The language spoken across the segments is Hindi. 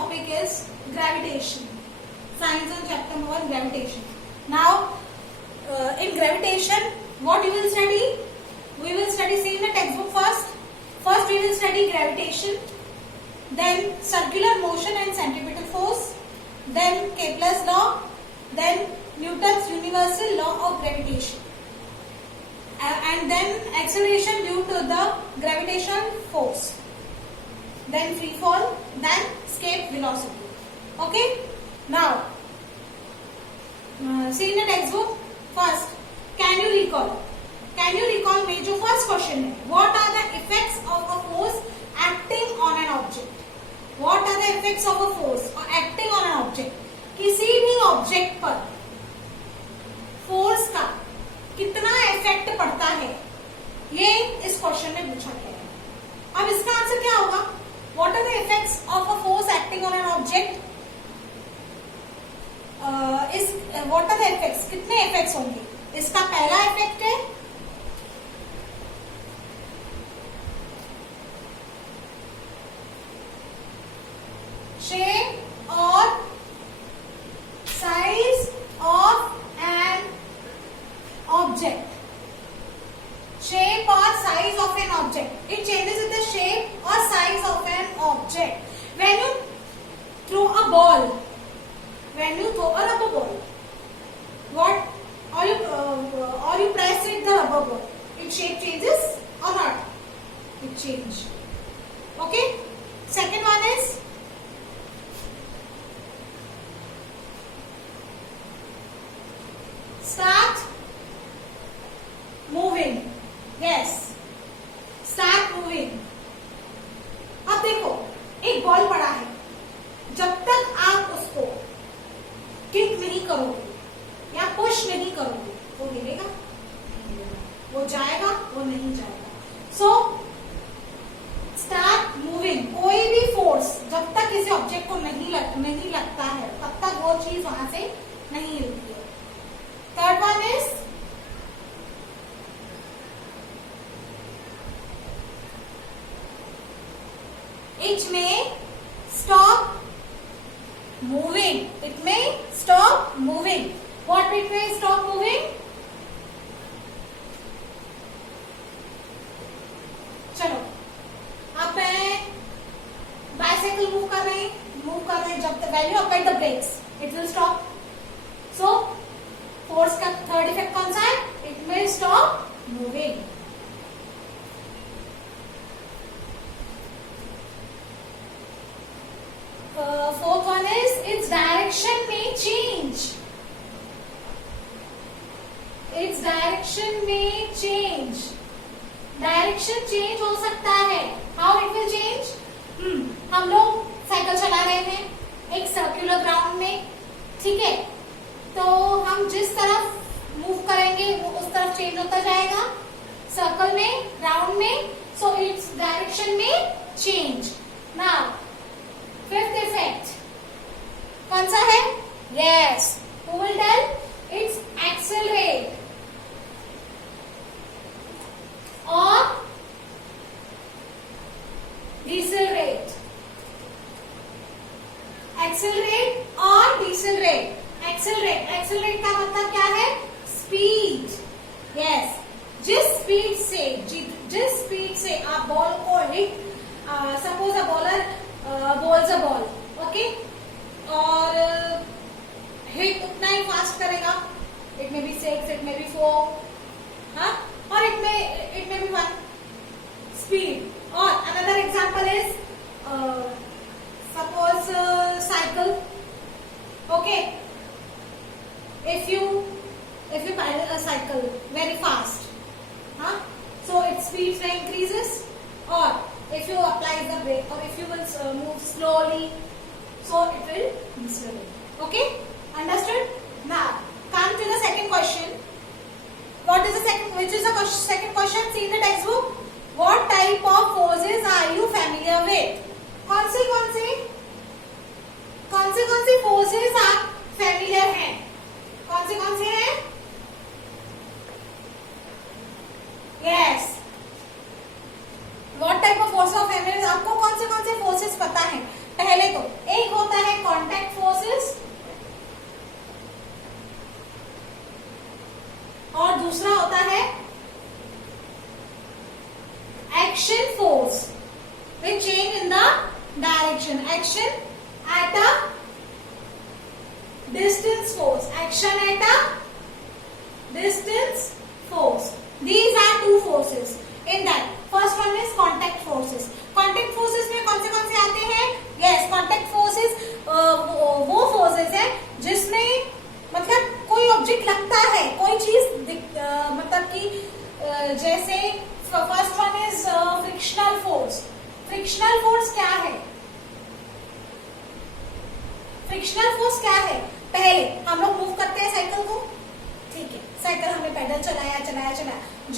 topic is gravitation. Science and chapter number 1, gravitation. Now, in gravitation, what we will study? We will study, see in the textbook first. First we will study gravitation, then circular motion and centripetal force, then Kepler's law, then Newton's universal law of gravitation, and then acceleration due to the gravitational force, then free fall, then escape velocity. Okay? Now, see in the textbook first. Can you recall? Can you recall me? जो first question है, what are the effects of a force acting on an object? What are the effects of a force acting on an object? किसी भी ऑब्जेक्ट पर फोर्स का कितना इफेक्ट पड़ता है, ये इस क्वेश्चन में पूछा गया है. अब इसका आंसर क्या होगा? What are the effects of a force acting on an object? What are the effects? कितने इफेक्ट्स होंगे? इसका पहला इफेक्ट है shape or size of an object. Shape or size of an object. It changes with the shape or size of an object. When you throw a ball, when you throw a rubber ball, what? Or you press it the rubber ball, its shape changes or not? It changes. Okay. Second one is start moving. Yes, start moving. अब देखो, एक बॉल पड़ा है, जब तक आप उसको किक नहीं करोगे या पुश नहीं करोगे, वो गिरेगा, वो जाएगा, वो नहीं जाएगा. So start moving. कोई भी फोर्स जब तक किसी ऑब्जेक्ट को नहीं लगता है, तब तक वो चीज वहां से नहीं हिलती है. Third one is it may stop moving. It may stop moving. What it may stop moving? चलो, अब मैं बाइसाइकिल मूव कर रहे हैं, जब तक when you apply the brakes, it will stop. So force का थर्ड इफेक्ट कौन सा है? It will stop moving. Fourth one is it's direction में चेंज. इट्स डायरेक्शन में चेंज. डायरेक्शन चेंज हो सकता है. How it will change? हम लोग साइकिल चला रहे हैं एक सर्कुलर ग्राउंड में, ठीक है, तो हम जिस तरफ मूव करेंगे वो उस तरफ चेंज होता जाएगा, सर्कल में, राउंड में. सो इट्स डायरेक्शन में चेंज. नाउ फिफ्थ इफेक्ट कौन सा है? Yes, who will tell? It's accelerate और डिसेलरेट. एक्सेलरेट और डिसेलरेट. एक्सेलरेट का मतलब क्या है? स्पीड. यस, जिस स्पीड से आप बॉल को hit, suppose a bowler balls a ball, okay, और हिट उतना ही फास्ट करेगा. इट में बी 6, इट में बी 4, हाँ, और इट में बी 1 स्पीड. और another example is suppose cycle. Okay, if you pedal a cycle very fast, so its speed increases, or if you apply the brake, or if you will move slowly, so it will decelerate. Okay, understood? Now come to the second question. What is the second? Which is the second question? See in the textbook. What type of forces are you familiar with? कौन से forces आप familiar हैं? कौन से हैं? Yes. What type of force of familiar? आपको कौन से फोर्सेस पता है? पहले तो एक action force which change in the direction. Action at a distance force. Action at a distance force. These are two forces. In that, first one is contact forces. Contact forces में कौन से आते हैं? Yes, contact forces वो forces है जिसमें मतलब कोई ऑब्जेक्ट लगता है, कोई चीज मतलब कि जैसे first one is frictional force. Frictional force क्या है? फ्रिक्शनल फोर्स क्या है? पहले हम लोग मूव करते हैं साइकिल को, ठीक है, साइकिल हमने पैडल चलाया,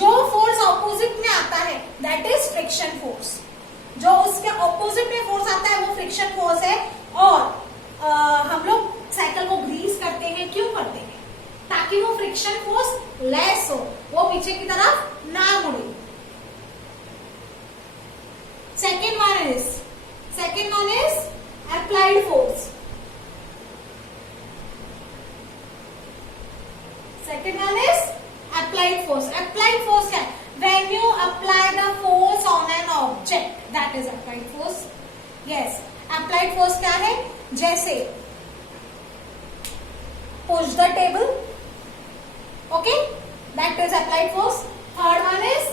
जो फोर्स ऑपोजिट में आता है दैट इज फ्रिक्शन फोर्स. जो उसके ऑपोजिट में फोर्स आता है वो फ्रिक्शन फोर्स है. और हम लोग साइकिल को ग्रीस करते हैं, क्यों करते हैं? ताकि वो फ्रिक्शन फोर्स लेस हो, वो पीछे की तरफ ना मुड़े. Second one is applied force. Second one is applied force. Applied force क्या है? When you apply the force on an object, that is applied force. Yes, applied force क्या है? जैसे push the table. Okay, that is applied force. Third one is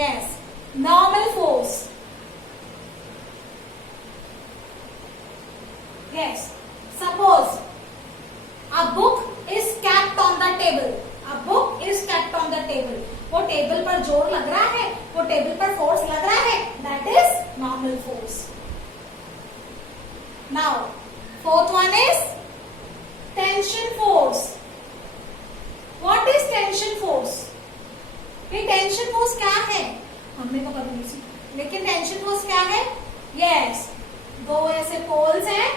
yes, normal force. Yes, suppose a book is kept on the table. वो टेबल पर जोर लग रहा है, वो टेबल पर फोर्स लग रहा है, that is normal force. Now, fourth one is tension force. What is tension force? ये टेंशन फोर्स क्या है? हमने तो कभी नहीं सीखा, लेकिन टेंशन फोर्स क्या है? Yes, दो ऐसे पोल्स हैं,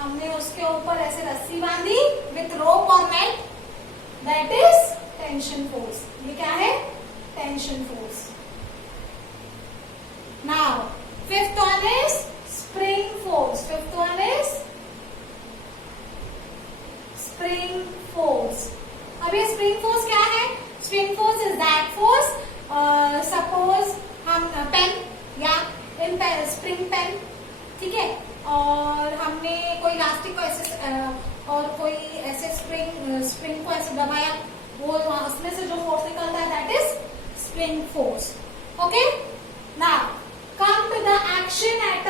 हमने उसके ऊपर ऐसे रस्सी बांधी विथ रोप और net, that is tension force. ये क्या है? Tension force. Now fifth one is spring force. अब ये स्प्रिंग फोर्स क्या है? Spring force is that force, suppose हम पेन या स्प्रिंग पेन, ठीक है, और हमने कोई इलास्टिक को ऐसे और कोई ऐसे स्प्रिंग को ऐसे दबाया, वो उसमें से जो फोर्स निकलता है that is spring force. Okay, now come to the action at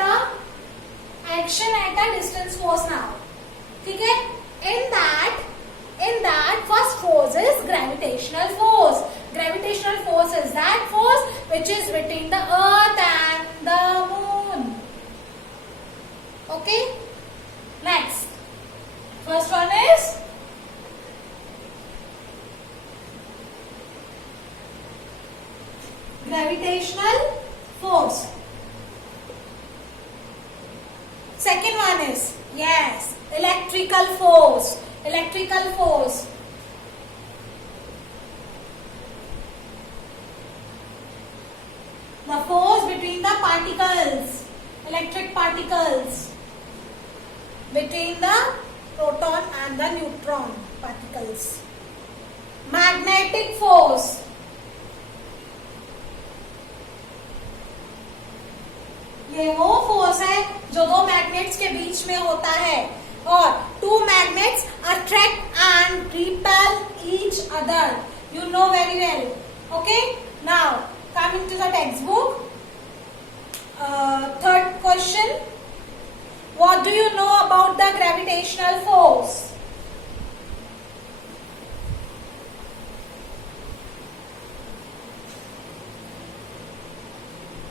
a distance force. Now ठीक है, in that first force is gravitational force. Gravitational force is that force which is between the earth and the moon. Okay, next, first one is gravitational force. Second one is yes, electrical force. The force between the particles, electric particles, between the proton and the neutron particles. Magnetic force. ये वो फोर्स है जो दो मैग्नेट्स के बीच में होता है, और two magnets attract and repel each other. You know very well. Okay, now coming to the textbook. Third question. What do you know about the gravitational force?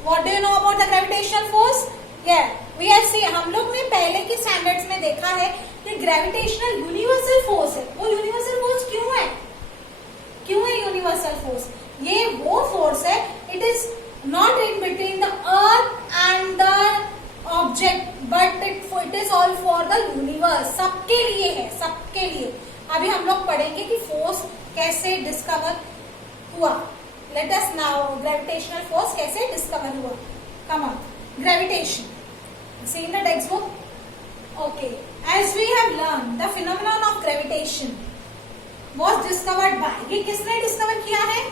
What do you know about the gravitational force? Yeah, we have seen, हम लोग ने पहले के स्टैंडर्ड्स में देखा है कि ग्रेविटेशनल यूनिवर्सल फोर्स है. वो यूनिवर्सल फोर्स क्यों है यूनिवर्सल फोर्स? ये वो फोर्स है, it is not in between the earth and the object, but it is all for the universe. सबके लिए है, सबके लिए. अभी हम लोग पढ़ेंगे कि फोर्स कैसे डिस्कवर हुआ. Let us now gravitational force कैसे डिस्कवर हुआ. Come on, gravitation, see in the text book. Okay, as we have learn the phenomenon of gravitation was discovered by, ये किसने डिस्कवर किया है?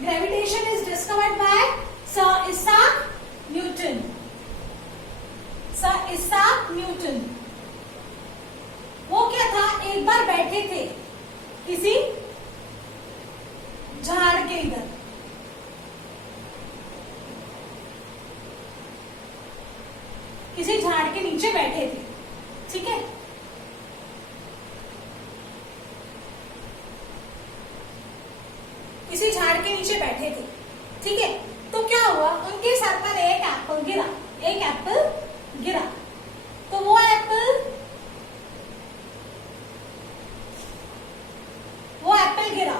Gravitation is discovered by Sir Isaac Newton. Sir Isaac Newton. वो क्या था, एक बार बैठे थे किसी झाड़ के इधर, किसी झाड़ के नीचे बैठे थे, ठीक है। किसी झाड़ के नीचे बैठे थे, ठीक है। तो क्या हुआ, उनके सर पर एक एप्पल गिरा, एक एप्पल गिरा। तो वो एप्पल गिरा,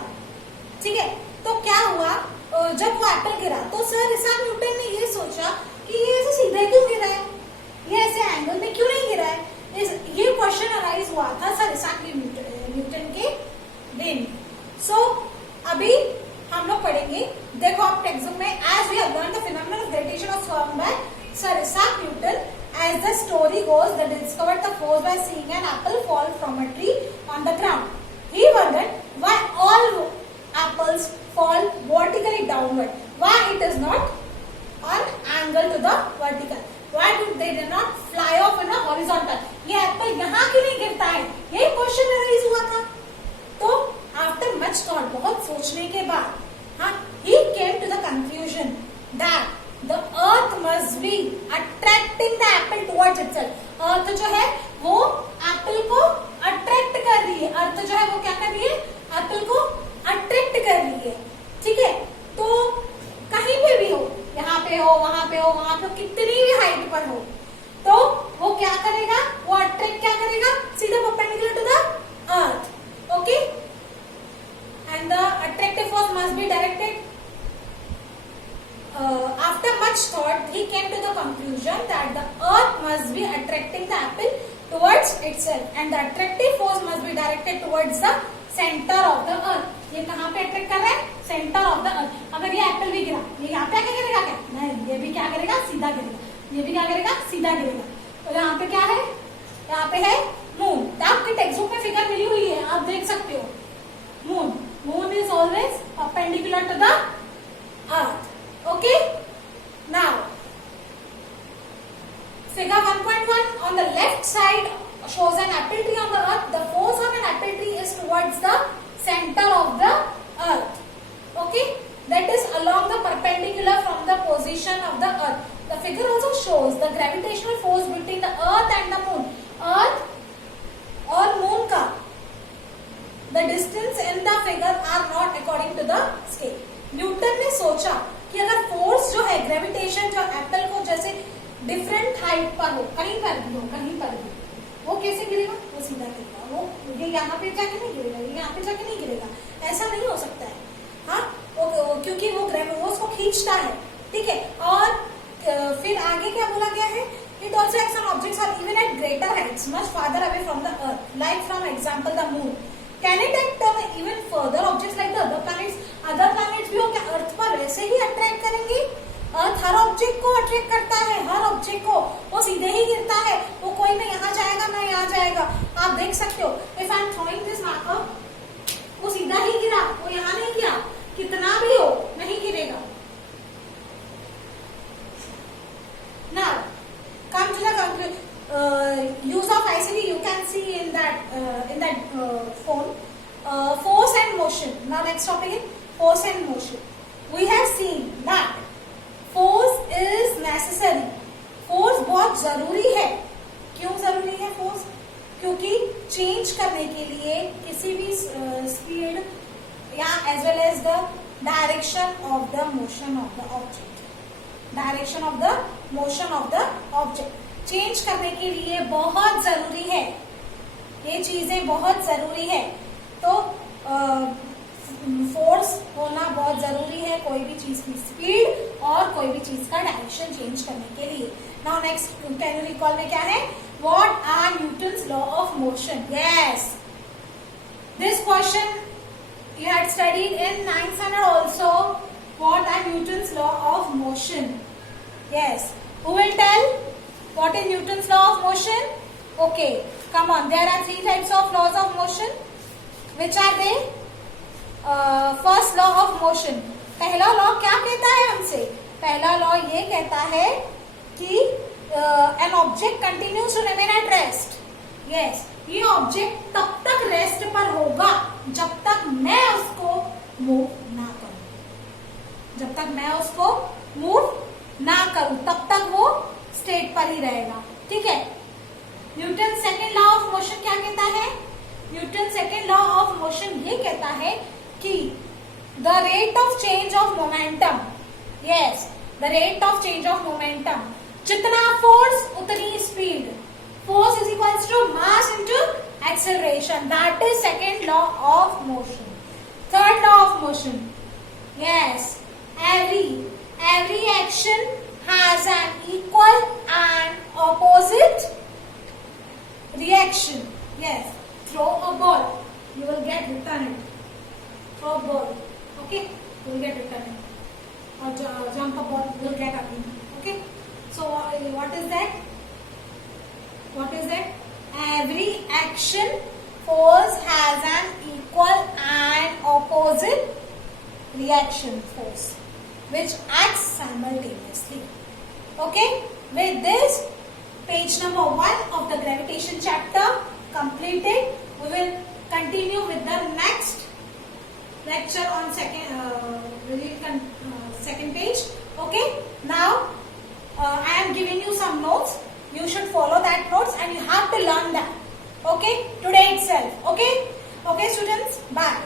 ठीक है। तो क्या हुआ, जब वो एप्पल गिरा तो सर इसाक न्यूटन ने ये सोचा कि ये ऐसे सीधे क्यों गिरा है, ये ऐसे एंगल में क्यों नहीं गिरा है। ये क्वेश्चन अराइज हुआ था सर इसाक न्यूटन के ब्रेन में। सो अभी हम लोग पढ़ेंगे, देखो आप टेक्स्ट में, as we have learn the phenomenon of gravitation was formed by sir Isaac Newton, as the story goes, they discovered the force by seeing an apple fall from a tree on the ground. He wondered why all apples fall vertically downward, why it is not on angle to the vertical, why do they not fly off in a horizontal. ये एप्पल यहाँ क्यों नहीं गिरता है, ये क्वेश्चन अराइज हुआ था। तो आफ्टर मच थॉट, बहुत सोचने के बाद, हाँ, he came to the conclusion that the earth must be attracting the apple towards itself. अर्थ जो है वो एप्पल को अट्रैक्ट कर रही है, अर्थ जो है वो क्या कर रही है, एप्पल को अट्रैक्ट कर रही है, ठीक है। तो कहीं पे भी हो, यहाँ पे हो, वहां पे हो, वहां पे, कितनी भी हाइट पर हो, तो वो क्या करेगा, वो अट्रैक्ट क्या करेगा, सीधा perpendicular to the earth, okay. And the attractive force must be directed. After much thought, he came to the conclusion that the earth must be attracting the apple towards itself, and the attractive force must be directed towards the center of the earth. ये कहाँ पे अट्रैक्ट कर रहा है, सेंटर ऑफ द अर्थ। अगर ये एप्पल भी गिरा, ये यहाँ पे आके गिरेगा क्या, नहीं, ये भी क्या करेगा, सीधा गिरेगा, ये भी क्या करेगा, सीधा गिरेगा। तो यहाँ पे क्या है, यहाँ पे है मून। आपके टेक्स्ट बुक में फिगर मिली हुई है, आप देख सकते हो, moon, moon is always perpendicular to the earth, okay. Now figure 1.1, on the left side shows an apple tree on the earth. The force on an apple tree is towards the center of the earth, okay, that is along the perpendicular from the position of the earth. The figure also shows the gravitational force between the earth and the moon. Earth और moon का the distance in the figure are not according to the scale. Newton ने सोचा कि अगर फोर्स जो है, ग्रेविटेशन जो एप्पल को जैसे डिफरेंट हाइट पर हो, कहीं पर भी हो, कहीं पर भी, वो कैसे गिरेगा, वो सीधा गिरेगा, वो ये यहाँ पे जाके नहीं गिरेगा, ये यहाँ पे जाके नहीं गिरेगा, ऐसा नहीं हो सकता है, हाँ, क्योंकि वो उसको खींचता है, ठीक है। और फिर आगे क्या बोला गया है, it also acts on objects are even at greater heights much farther away from the earth, like from example the moon. Can it act on even further objects like the other planets? Other planets भी हो क्या अर्थ पर वैसे ही अट्रैक्ट करेंगे? अर्थ हर ऑब्जेक्ट को अट्रैक्ट करता है, हर ऑब्जेक्ट को, वो सीधे ही गिरता है, वो कोई ना यहाँ जाएगा ना यहाँ जाएगा। आप देख सकते हो, if I am throwing this marker, वो सीधा ही गिरा, वो यहाँ नहीं गिरा, कितना भी हो नहीं गिरेगा। Now come to the conclusion. Use of ICD, you can see in that phone, force and motion. Now next topic is force and motion. We have seen that force is necessary. Force बहुत जरूरी है। क्यों जरूरी है force? क्योंकि चेंज करने के लिए किसी भी स्पीड या as well as the direction of the motion of the object. Direction of the motion of the object. Change करने के लिए बहुत जरूरी है, ये चीजें बहुत जरूरी है। तो फोर्स होना बहुत जरूरी है कोई भी चीज की स्पीड और कोई भी चीज का डायरेक्शन चेंज करने के लिए। Now next, can you recall में क्या है, what are Newton's law of motion? Yes, this question you had studied in 9th standard also. What are Newton's law of motion? Yes, who will tell? What is Newton's law of motion? Okay, come on. There are 3 types of laws of motion. Which are they? First law of motion. पहला लॉ क्या कहता है हमसे? पहला लॉ ये कहता है कि an object continues to remain at rest. Yes, ये ऑब्जेक्ट तब तक रेस्ट पर होगा जब तक मैं उसको मूव ना करूं. जब तक मैं उसको मूव ना करूं तब तक वो स्टेट पर ही रहेगा. ठीक है. Newton second law of motion क्या कहता है? Newton second law of motion ये कहता है कि the rate of change of momentum, yes, the rate of change of momentum, जितना फोर्स उतनी speed, force is equals to mass into acceleration. That is second law of motion. Third law of motion, yes, every action has an equal and opposite reaction. Yes, throw a ball, you will get return it. Throw a ball, okay, you will get return it. Or jump a ball, you will get again. Okay, so what is that? What is that? Every action force has an equal and opposite reaction force which acts simultaneously. Okay, with this page number 1 of the gravitation chapter completed. We will continue with the next lecture on second page. Okay, now I am giving you some notes. You should follow that notes and you have to learn that. Okay, today itself. Okay, students, bye.